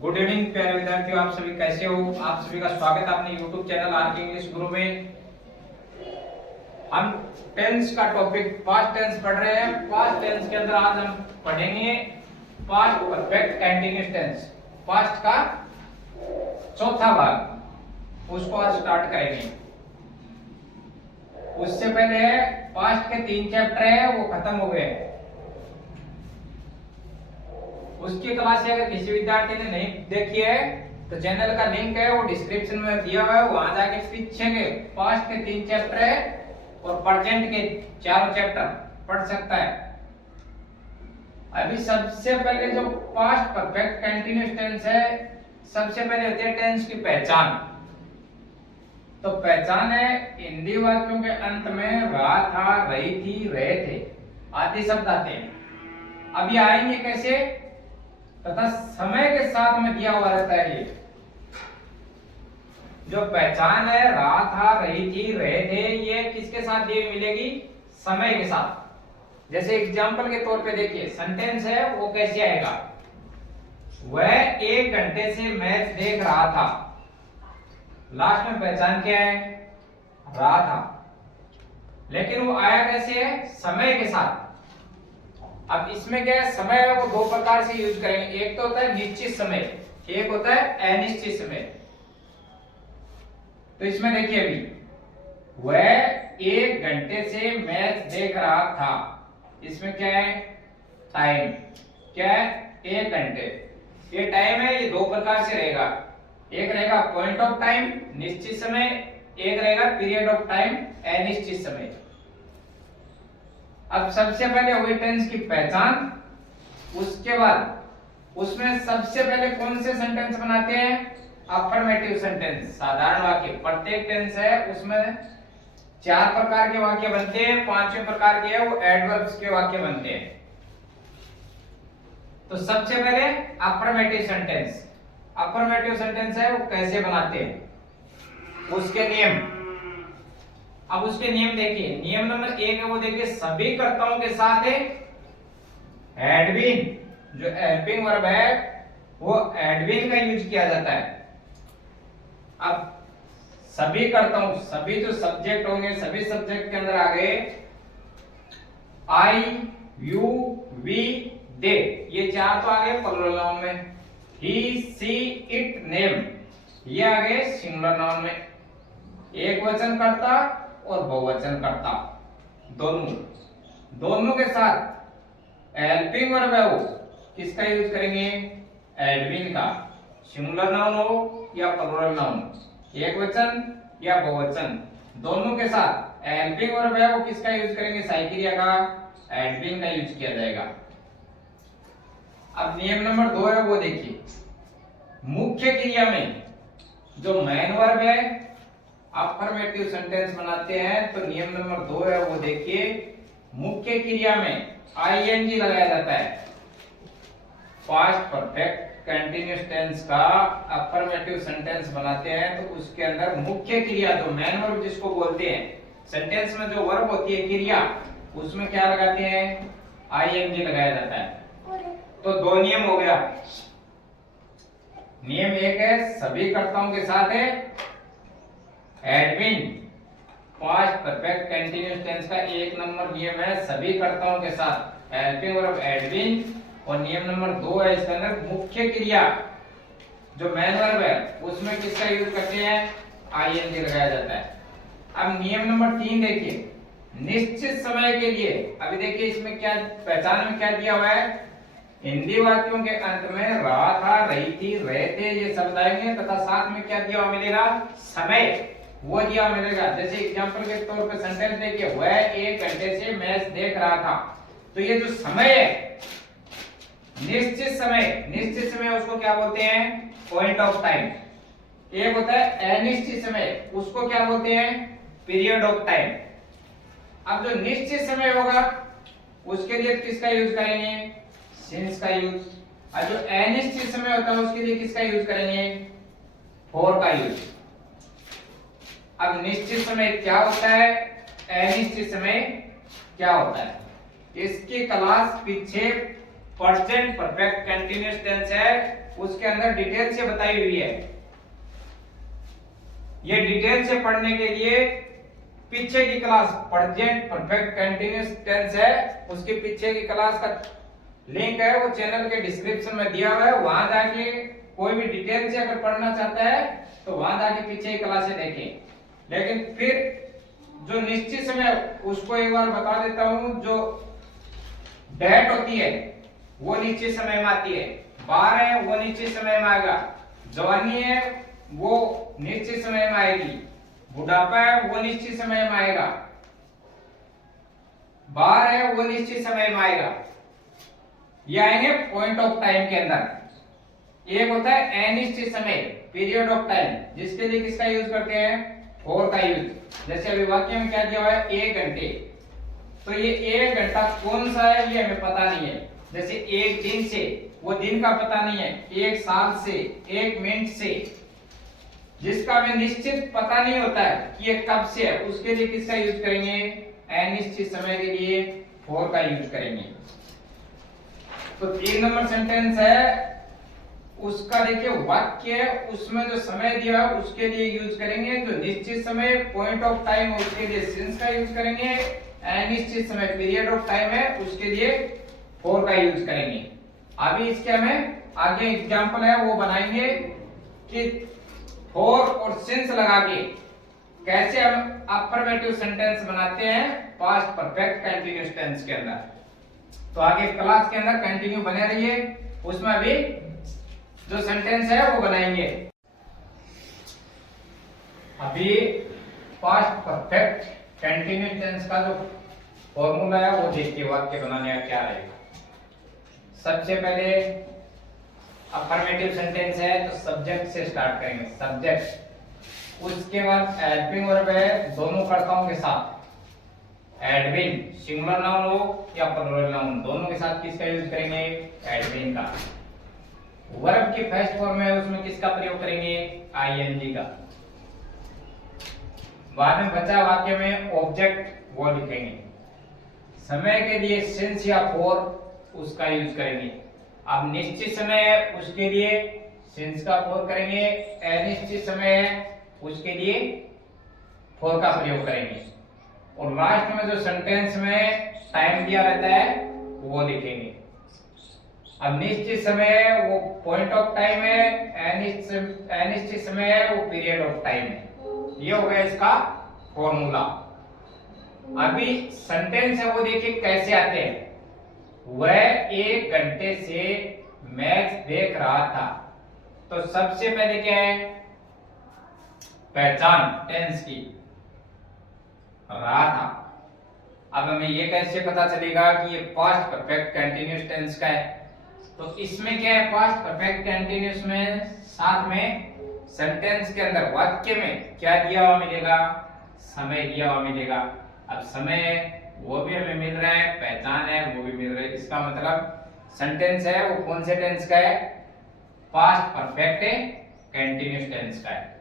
Good evening प्यारे विद्यार्थियों, आप सभी कैसे हो। आप सभी का स्वागत है अपने YouTube चैनल आरके इंग्लिश गुरु में। हम टेंस का टॉपिक पास्ट टेंस पढ़ रहे हैं। पास्ट टेंस के अंदर आज हम पढ़ेंगे past perfect continuous tense, past का चौथा भाग, उसको आज स्टार्ट करेंगे। उससे पहले पास्ट के 3 चैप्टर है वो खत्म हो गए। उसकी क्लास अगर किसी विद्यार्थी ने नहीं देखी है तो चैनल का लिंक है वो डिस्क्रिप्शन में दिया हुआ है, वहां जाके पीछे के पास्ट के 3 चैप्टर है और प्रेजेंट के 4 चैप्टर पढ़ सकता है। अभी सबसे पहले जो पास्ट परफेक्ट कंटीन्यूअस टेंस है, सबसे पहले होती है टेंस की पहचान। तो पहचान है हिंदी वाक्यों के अंत में रहा था, रही थी, रहे थे आदि शब्द आते हैं। अब ये आएंगे कैसे तथा समय के साथ में दिया हुआ रहता है। ये जो पहचान है रहा था, रही थी, रहे थे, ये किसके साथ दी मिलेगी? समय के साथ। जैसे एग्जांपल के तौर पे देखिए, सेंटेंस है वो कैसे आएगा? वह 1 घंटे से मैच देख रहा था। लास्ट में पहचान क्या है? रहा था। लेकिन वो आया कैसे है? समय के साथ। अब इसमें क्या है, समय है वो 2 प्रकार से यूज करेंगे। एक तो होता है निश्चित समय, एक होता है अनिश्चित समय। तो इसमें देखिए, अभी वह 1 घंटे से मैच देख रहा था, इसमें क्या है? टाइम। क्या है? 1 घंटे। ये टाइम है, ये 2 प्रकार से रहेगा। एक रहेगा पॉइंट ऑफ टाइम निश्चित समय, एक रहेगा पीरियड ऑफ टाइम अनिश्चित समय। अब सबसे पहले हुई टेंस की पहचान, उसके बाद उसमें सबसे पहले कौन से सेंटेंस बनाते हैं? अफर्मेटिव सेंटेंस, साधारण वाक्य। प्रत्येक टेंस है उसमें 4 प्रकार के वाक्य बनते हैं, 5वें प्रकार के है वो एडवर्ब्स के वाक्य बनते हैं। तो सबसे पहले अफर्मेटिव सेंटेंस। अफर्मेटिव सेंटेंस है वो कैसे बनाते हैं, उसके नियम। अब उसके नियम देखिए। नियम नंबर 1 है वो देखिए, सभी कर्ताओं के साथ हैड बीन, जो हेल्पिंग वर्ब है वो हैड बीन का यूज किया जाता है। अब सभी कर्ताओं, सभी जो सब्जेक्ट होंगे, सभी सब्जेक्ट के अंदर आ गए आई, यू, वी, दे, ये 4 तो आ गए प्लूरल नाउन में। ही, सी, इट, नेम, ये आ गए सिंगुलर नाउन में। एक वचन कर्ता और बहुवचन कर्ता दोनों के साथ हेल्पिंग वर्ब है वो किसका यूज करेंगे? हैड बीन का। सिंगुलर नाउन हो या प्लूरल नाउन, एक वचन या बहुवचन, दोनों के साथ हेल्पिंग वर्ब है वो किसका यूज करेंगे? सहायक क्रिया का, हैड बीन का यूज किया जाएगा। अब नियम नंबर 2 है वो देखिए, मुख्य क्रिया में जो मेन वर्ब है अफर्मेटिव सेंटेंस बनाते हैं तो नियम नंबर 2 है वो देखिए, मुख्य क्रिया में आईएनजी लगाया जाता है। पास्ट परफेक्ट कंटीन्यूअस टेंस का अफर्मेटिव सेंटेंस बनाते हैं तो उसके अंदर मुख्य क्रिया, जो मेन वर्ब जिसको बोलते हैं, सेंटेंस में जो वर्ब होती है क्रिया, उसमें क्या लगाते हैं? आईएनजी लगाया जाता है। तो 2 नियम हो गया। नियम 1 है सभी कर्ताओं के साथ है had been. Past perfect continuous tense का 1 नंबर नियम है सभी कर्ताओं के साथ हेल्पिंग वर्ब हैड बीन। और नियम नंबर 2 है इसके अंदर मुख्य क्रिया जो मेन वर्ब है उसमें किसका यूज करते हैं? आईएनजी लगाया जाता है। अब नियम नंबर 3 देखिए, निश्चित समय के लिए। अभी देखिए इसमें क्या पहचान में क्या दिया हुआ है? हिंदी वाक्यों के अंत में रहा था, रही थी, रहे थे ये शब्द आएंगे तथा साथ में क्या दिया हुआ मिलेगा? समय वो दिया मिलेगा। जैसे एग्जांपल के तौर पे सेंटेंस देखिए, वह 1 घंटे से मैच देख रहा था। तो ये जो समय है निश्चित समय, निश्चित समय उसको क्या बोलते हैं? Point of time. एक होता है अनिश्चित समय, उसको क्या बोलते हैं? Period of time. अब जो निश्चित समय होगा उसके लिए किसका यूज करेंगे? सिंस का यूज। और जो अनिश्चित समय होता है उसके लिए किसका यूज करेंगे? फॉर का यूज। अब निश्चित समय क्या होता है, अनिश्चित समय क्या होता है, इसकी क्लास पीछे प्रेजेंट परफेक्ट कंटीन्यूअस टेंस है उसके अंदर डिटेल से बताई हुई है। ये डिटेल से पढ़ने के लिए पीछे की class present perfect continuous tense है उसके पीछे की क्लास का लिंक है वो चैनल के डिस्क्रिप्शन में दिया हुआ है, वहां जाके कोई भी डिटेल से अगर पढ़ना चाहता है तो वहां जाके पीछे की क्लासें देखें। लेकिन फिर जो निश्चित समय उसको एक बार बता देता हूं, जो डेट होती है वो निश्चित समय में आती है, बार है वो निश्चित समय में आएगा, जवानी है वो निश्चित समय में आएगी, बुढ़ापा है वो निश्चित समय में आएगा, बार है वो निश्चित समय में आएगा। ये आएंगे पॉइंट ऑफ टाइम के अंदर। एक होता है अनिश्चित समय पीरियड ऑफ टाइम, जिसके लिए किसका यूज करते हैं फॉर का यूज। जैसे अभी वाक्य में क्या दिया हुआ है 1 घंटे, तो ये 1 घंटा कौन सा है ये हमें पता नहीं है। जैसे 1 दिन से, वो दिन का पता नहीं है, 1 साल से, 1 मिनट से, जिसका हमें निश्चित पता नहीं होता है कि ये कब से है, उसके लिए किसका यूज करेंगे अनिश्चित समय के लिए फॉर का यूज करेंगे। तो 3 नंबर सेंटेंस है उसका देखिए वाक्य, उसमें जो समय दिया है उसके लिए यूज करेंगे, जो निश्चित समय पॉइंट ऑफ टाइम है उसके लिए सिंस का यूज करेंगे, अनिश्चित समय पीरियड ऑफ टाइम है उसके लिए फॉर का यूज करेंगे। अभी इसके हमें आगे एग्जांपल है वो बनाएंगे कि फॉर और सिंस लगा के कैसे हम अफर्मेटिव सेंटेंस बनाते हैं पास्ट परफेक्ट कंटीन्यूअस टेंस के अंदर। तो आगे क्लास के अंदर कंटिन्यू बने रहिए, उसमें अभी जो सेंटेंस है वो बनाएंगे। अभी पास्ट परफेक्ट कंटीन्यूअस टेंस का जो फॉर्मूला है वो देखिए वाक्य बनाने का क्या रहेगा। सबसे पहले अफर्मेटिव सेंटेंस है तो सब्जेक्ट से स्टार्ट करेंगे, सब्जेक्ट। उसके बाद हेल्पिंग वर्ब है दोनों कर्ताओं के साथ, हैड बीन सिंगुलर नाउन हो या प्लूरल नाउन दोनों के साथ किसका यूज करेंगे हैड बीन का। वर्ब की फर्स्ट फॉर्म है उसमें किसका प्रयोग करेंगे आईएनजी का। बाद में बचा वाक्य में ऑब्जेक्ट वो लिखेंगे। समय के लिए सिंस या फॉर उसका यूज करेंगे। अब निश्चित समय है उसके लिए सिंस का फॉर करेंगे, अनिश्चित समय है उसके लिए फॉर का प्रयोग करेंगे। और लास्ट में जो सेंटेंस में टाइम दिया रहता है वो लिखेंगे। अब निश्चित समय है वो पॉइंट ऑफ टाइम है, अनिश्चित समय है वो पीरियड ऑफ टाइम है। ये हो गया इसका फॉर्मूला। अभी सेंटेंस है वो देखिए कैसे आते हैं। वह 1 घंटे से मैच देख रहा था, तो सबसे पहले क्या है पहचान टेंस की, रहा था। अब हमें ये कैसे पता चलेगा कि ये पास्ट परफेक्ट कंटीन्यूअस टेंस का है, तो इसमें क्या है पास्ट परफेक्ट कंटीन्यूअस में साथ में सेंटेंस के अंदर वाक्य में क्या दिया हुआ मिलेगा समय दिया हुआ मिलेगा। अब समय वो भी हमें मिल रहा है, पहचान है वो भी मिल रहा है, इसका मतलब सेंटेंस है वो कौन से टेंस का है पास्ट परफेक्ट कंटीन्यूअस टेंस का है।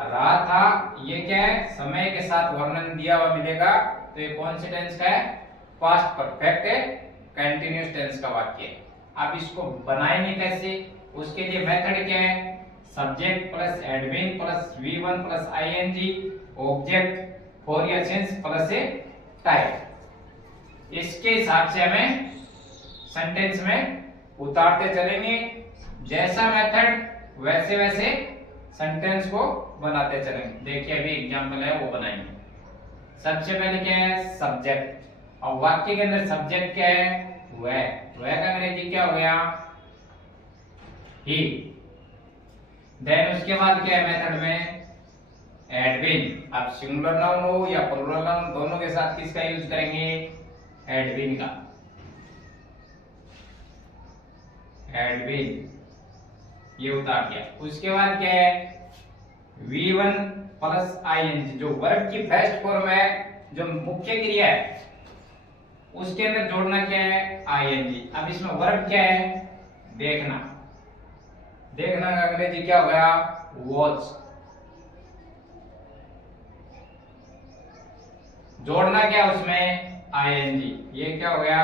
रहा था ये क्या है समय के साथ वर्णन दिया हुआ मिलेगा, तो ये कौन से टेंस का है पास्ट परफेक्ट कंटीन्यूअस टेंस का वाक्य है। अब इसको बनाएंगे कैसे, उसके लिए मेथड क्या है subject plus admin plus V1 plus ING object for या सिंस प्लस टाइप। इसके हिसाब से हमें सेंटेंस में उतारते चलेंगे, जैसा मेथड वैसे वैसे सेंटेंस को बनाते चलेंगे। देखिए अभी एग्जांपल है वो बनाएंगे। सबसे पहले क्या है सब्जेक्ट, और वाक्य के अंदर सब्जेक्ट क्या है वह का अंग्रेजी क्या हो गया ही। देन उसके बाद क्या है मेथड में हैड बीन। अब सिंगुलर नाउन हो या प्लूरल नाउन दोनों के साथ किसका यूज करेंगे हैड बीन का, हैड बीन ये उतार दिया। उसके बाद क्या है V1 प्लस आईएनजी, जो वर्ब की फर्स्ट फॉर्म है जो मुख्य क्रिया है उसके अंदर जोड़ना क्या है आईएनजी। अब इसमें वर्ब क्या है देखना, देखना का अंग्रेजी क्या हो गया वॉच। जोड़ना क्या उसमें आईएनजी, ये क्या हो गया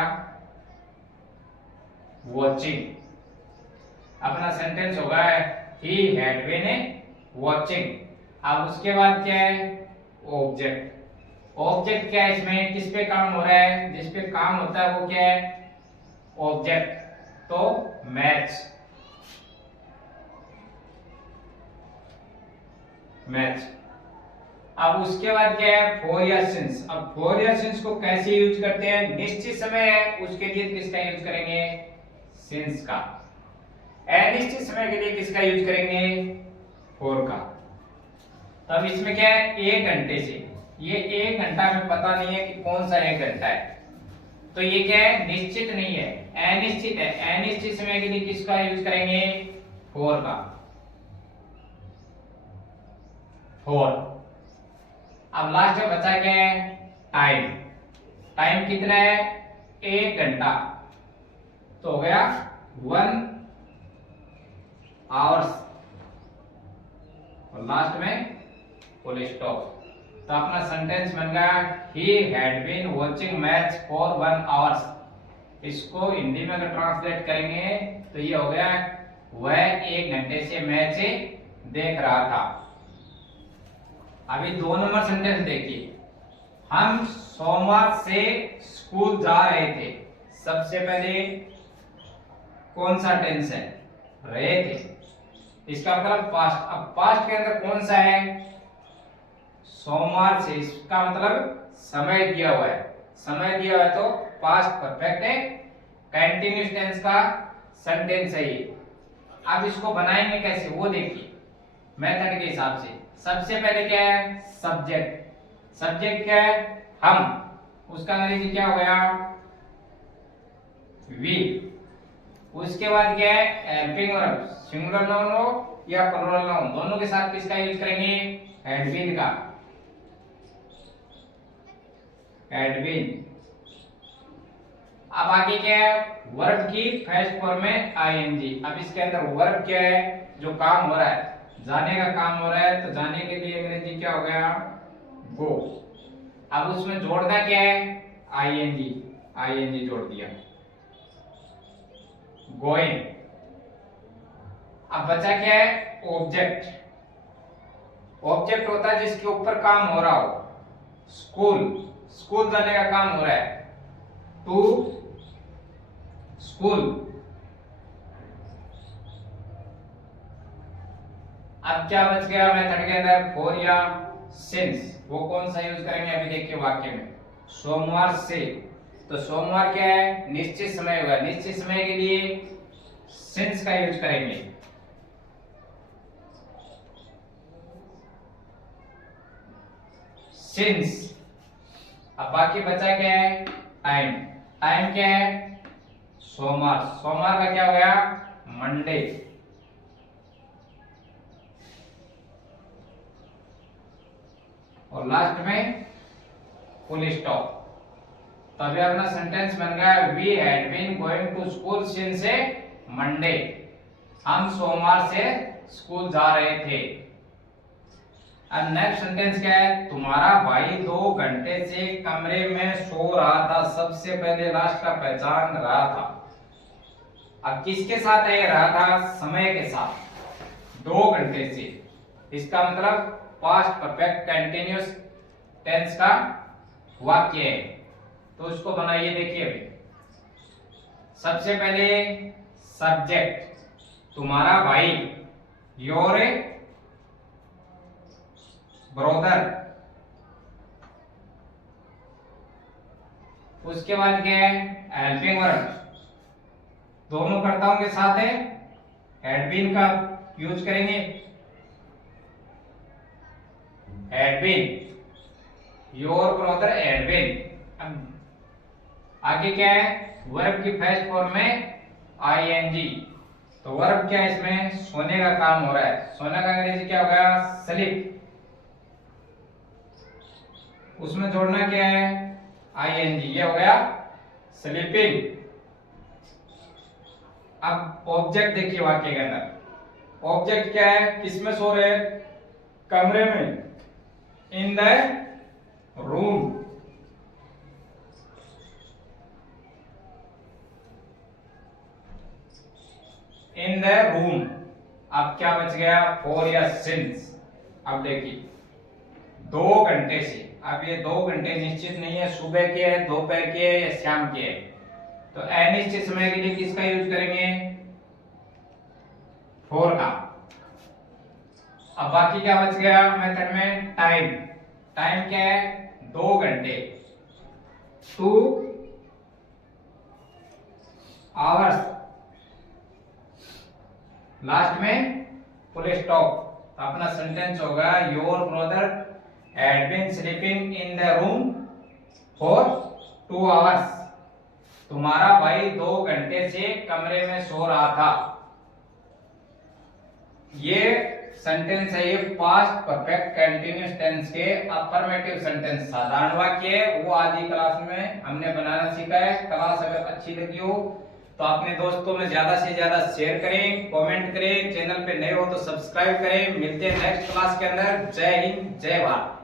वॉचिंग। अपना सेंटेंस होगा ही हैड बीन वॉचिंग। अब उसके बाद क्या है, ऑब्जेक्ट। ऑब्जेक्ट क्या है, इसमें किस पे काम हो रहा है, जिस पे काम होता है वो क्या है, ऑब्जेक्ट। तो मैच, मैच। अब उसके बाद क्या है, फॉर या सिंस। अब फॉर या सिंस को कैसे यूज करते हैं, निश्चित समय है उसके लिए किसका यूज करेंगे, सिंस का। अनिश्चित समय के लिए किसका यूज करेंगे, फॉर का। तब इसमें क्या है, 1 घंटे से, ये 1 घंटा में पता नहीं है कि कौन सा 1 घंटा है, तो ये क्या है, निश्चित नहीं है, अनिश्चित है। अनिश्चित समय के लिए किसका यूज करेंगे, फॉर का, फॉर। अब लास्ट में बचा क्या है, टाइम। टाइम कितना है, 1 घंटा, तो हो गया 1 आवर्स, और लास्ट में फुल स्टॉप। तो अपना सेंटेंस बन गया, he had been watching match for 1 hours. इसको हिंदी में अगर ट्रांसलेट करेंगे तो ये हो गया, वह 1 घंटे से मैच देख रहा था। अभी 2 नंबर सेंटेंस देखिए, हम सोमवार से स्कूल जा रहे थे। सबसे पहले कौन सा टेंस है, रहे थे, इसका मतलब पास्ट। अब पास्ट के अंदर कौन सा है, सोमवार से, इसका मतलब समय दिया हुआ है। समय दिया हुआ है तो पास्ट परफेक्ट है, कंटिन्यूअस टेंस का सेंटेंस है ये। अब इसको बनाएंगे कैसे वो देखिए, मेथड के हिसाब से। सबसे पहले क्या है, सब्जेक्ट। सब्जेक्ट क्या है, हम, उसका अंग्रेजी क्या हो गया, वी। उसके बाद क्या है, हेल्पिंग वर्ब, सिंगुलर नाउन हो या प्लूरल नाउन, दोनों के साथ किसका यूज करेंगे, हैड बीन का, हैड बीन। अब आगे क्या है, वर्ब की फर्स्ट फॉर्म में आईएनजी। अब इसके अंदर वर्ब क्या है, जो काम हो रहा है, जाने का काम हो रहा है, तो जाने के लिए अंग्रेजी क्या हो गया, गो। अब उसमें जोड़ना क्या है, आईएनजी, आईएनजी जोड़ दिया, गोइंग। अब बचा क्या है, ऑब्जेक्ट। ऑब्जेक्ट होता है जिसके ऊपर काम हो रहा हो, स्कूल, स्कूल जाने का काम हो रहा है, टू स्कूल। अब क्या बच गया मेथड के अंदर, फॉर या सिंस। वो कौन सा यूज करेंगे, अभी देखिए वाक्य में, सोमवार से, तो सोमवार क्या है, निश्चित समय होगा, निश्चित समय के लिए सिंस का यूज करेंगे, सिंस। अब बाकी बचा क्या है, टाइम। टाइम क्या है, सोमवार, सोमवार का क्या हो गया, मंडे। और लास्ट में फुल स्टॉप। तभी अपना सेंटेंस बन गया, we had been going to school since Monday. हम सोमवार से स्कूल जा रहे थे। अब नेक्स्ट सेंटेंस क्या है, तुम्हारा भाई 2 घंटे से कमरे में सो रहा था। सबसे पहले लास्ट का पहचान रहा था। अब किसके साथ है रहा था, समय के साथ, 2 घंटे से। इसका मतलब पास्ट परफेक्ट कंटीन्यूअस टेंस का वाक्य है। तो इसको बनाइए, देखिए अभी। सबसे पहले सब्जेक्ट, तुम्हारा भाई, योर ब्रदर। उसके बाद क्या है, हेल्पिंग वर्ब, दोनों कर्ताओं के साथ है, हैड बीन का यूज करेंगे, had been, your brother had been. आगे क्या है, वर्ब की फर्स्ट फॉर्म में आईएनजी। तो वर्ब क्या है, इसमें सोने का काम हो रहा है, सोने का अंग्रेजी क्या हो गया, स्लीप। उसमें जोड़ना क्या है, आईएनजी, ये हो गया स्लीपिंग। अब ऑब्जेक्ट देखिए वाक्य के अंदर, ऑब्जेक्ट क्या है, किसमें सो रहे हैं, कमरे में, इन the room. In the room. अब क्या बच गया, फॉर या सिंस। अब देखिए 2 घंटे से, अब ये 2 घंटे निश्चित नहीं है, सुबह के है, दोपहर के है या शाम के है, तो अनिश्चित समय के लिए किसका यूज करेंगे, फॉर का। अब बाकी क्या बच गया मेथड में, टाइम। टाइम क्या है, 2 घंटे, 2 आवर्स, लास्ट में फुल स्टॉप। अपना सेंटेंस होगा your brother had been sleeping in the room for 2 hours. तुम्हारा भाई 2 घंटे से कमरे में सो रहा था। ये सेंटेंस है, ये पास्ट परफेक्ट कंटीन्यूअस टेंस के अफर्मेटिव सेंटेंस साधारण वाक्य है, वो आधी क्लास में हमने बनाना सीखा है। क्लास अगर अच्छी लगी हो तो अपने दोस्तों में ज्यादा से ज्यादा शेयर करें, कमेंट करें, चैनल पे नए हो तो सब्सक्राइब करें। मिलते हैं नेक्स्ट क्लास के अंदर। जय हिंद, जय भारत।